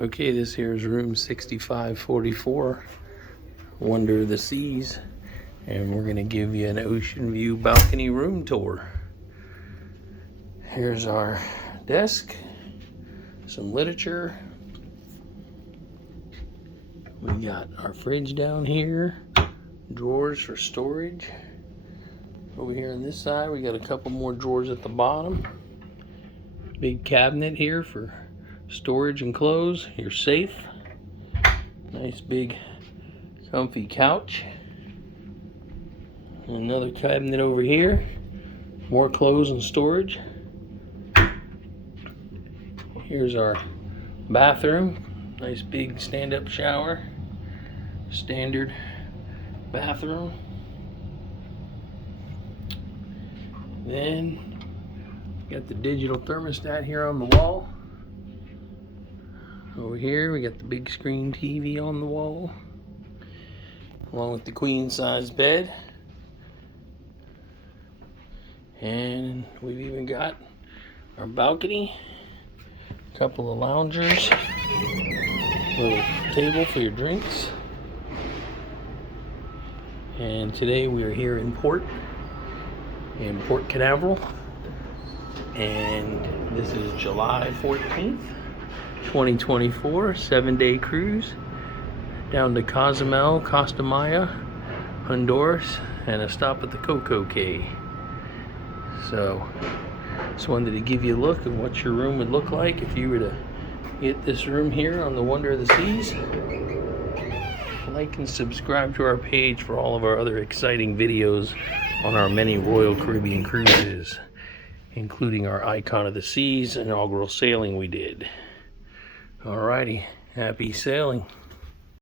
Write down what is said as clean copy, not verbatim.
Okay, this here is room 6544, Wonder of the Seas, and we're gonna give you an ocean view balcony room tour. Here's our desk, some literature. We got our fridge down here, drawers for storage. Over here on this side, we got a couple more drawers at the bottom. Big cabinet here for storage and clothes. Your safe. Nice big comfy couch. Another cabinet over here. More clothes and storage. Here's our bathroom. Nice big stand-up shower. Standard bathroom. Then got the digital thermostat here on the wall. Over here we got the big screen TV on the wall, along with the queen size bed. And we've even got our balcony, a couple of loungers, a little table for your drinks. And today we are here in Port Canaveral, and this is July 14th, 2024, 7-day cruise down to Cozumel, Costa Maya, Honduras, and a stop at the Coco Cay. So, just wanted to give you a look at what your room would look like if you were to get this room here on the Wonder of the Seas. Like and subscribe to our page for all of our other exciting videos on our many Royal Caribbean cruises, including our Icon of the Seas inaugural sailing we did. Alrighty, happy sailing.